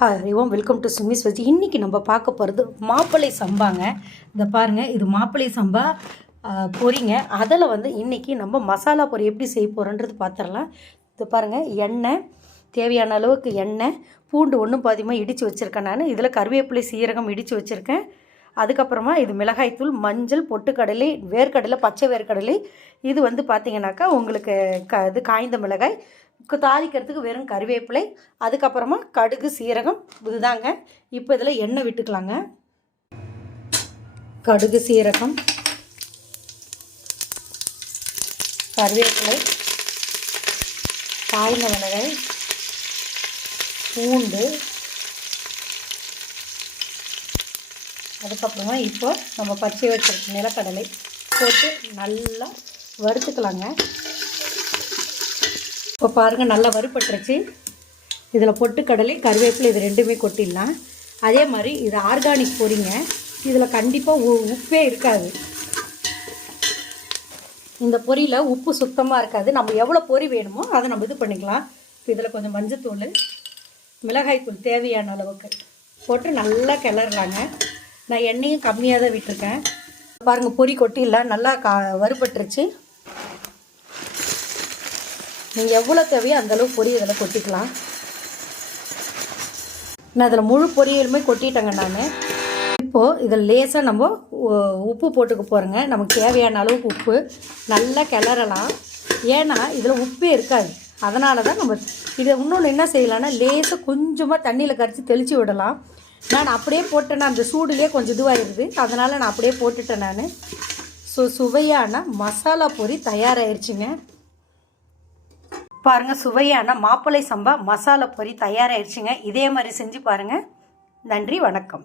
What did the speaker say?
ஹரிவோம் welcome to Sumi's veg. இன்றைக்கி நம்ம பார்க்க போகிறது மாப்பிள்ளை சம்பாங்க. இதை பாருங்கள், இது மாப்பிள்ளை சம்பா பொரிங்க. அதில் இன்றைக்கி நம்ம மசாலா பொரி எப்படி செய்ய போகிறோன்றது பார்த்துடலாம். இது பாருங்கள், எண்ணெய் தேவையான அளவுக்கு எண்ணெய், பூண்டு ஒன்றும் பாதியமாக இடித்து வச்சுருக்கேன். நான் இதில் கருவேப்பிலை சீரகம் இடித்து வச்சுருக்கேன். அதுக்கப்புறமா இது மிளகாய்த்தூள், மஞ்சள், பொட்டுக்கடலை, வேர்க்கடலை, பச்சை வேர்க்கடலை. இது பார்த்திங்கனாக்கா உங்களுக்கு இது காய்ந்த மிளகாய், தாளிக்கிறதுக்கு வெறும் கருவேப்பிலை, அதுக்கப்புறமா கடுகு சீரகம் இதுதாங்க. இப்போ இதில் எண்ணெய் விட்டுக்கலாங்க. கடுகு சீரகம், கருவேப்பிலை, காய்ந்த மிளகாய், பூண்டு, அதுக்கப்புறமா இப்போ நம்ம பச்சை வச்சிருக்க நிலக்கடலை போட்டு நல்லா வறுத்துக்கலாங்க. இப்போ பாருங்கள், நல்லா வறுபட்டுருச்சு. இதில் பொட்டுக்கடலை, கருவேப்பிலை இது ரெண்டுமே கொட்டிடலாம். அதே மாதிரி இது ஆர்கானிக் பொரிங்க. இதில் கண்டிப்பாக உப்பே இருக்காது. இந்த பொரியில் உப்பு சுத்தமாக இருக்காது. நம்ம எவ்வளோ பொரி வேணுமோ அதை நம்ம இது பண்ணிக்கலாம். இப்போ இதில் கொஞ்சம் மஞ்சத்தூள், மிளகாய்த்தூள் தேவையான அளவுக்கு போட்டு நல்லா கிளறலாங்க. நான் எண்ணெயும் கம்மியாக தான் விட்டுருக்கேன். பாருங்கள், பொரி கொட்டிடலாம். நல்லா வறுபட்டுருச்சு. நீங்கள் எவ்வளோ தேவையோ அந்தளவு பொரி இதில் கொட்டிக்கலாம். நான் அதில் முழு பொரியலுமே கொட்டிட்டேங்க நான். இப்போது இதில் லேசாக நம்ம உப்பு போட்டுக்க போகிறோங்க. நமக்கு தேவையான அளவுக்கு உப்பு நல்லா கிளறலாம். ஏன்னா இதில் உப்பே இருக்காது. அதனால தான் நம்ம இதை இன்னொன்று என்ன செய்யலாம்னா, லேசாக கொஞ்சமாக தண்ணியில் கரைச்சி தெளித்து விடலாம். நான் அப்படியே போட்டேன்னா அந்த சூடுலேயே கொஞ்சம் இதுவாகிடுது. அதனால் நான் அப்படியே போட்டுட்டேன் நான். சுவையான மசாலா பொரி தயாராகிடுச்சுங்க. பாருங்கள், சுவையான மாப்பிள்ளை சம்பா மசாலா பொரி தயாராகிடுச்சுங்க. இதே மாதிரி செஞ்சு பாருங்கள். நன்றி, வணக்கம்.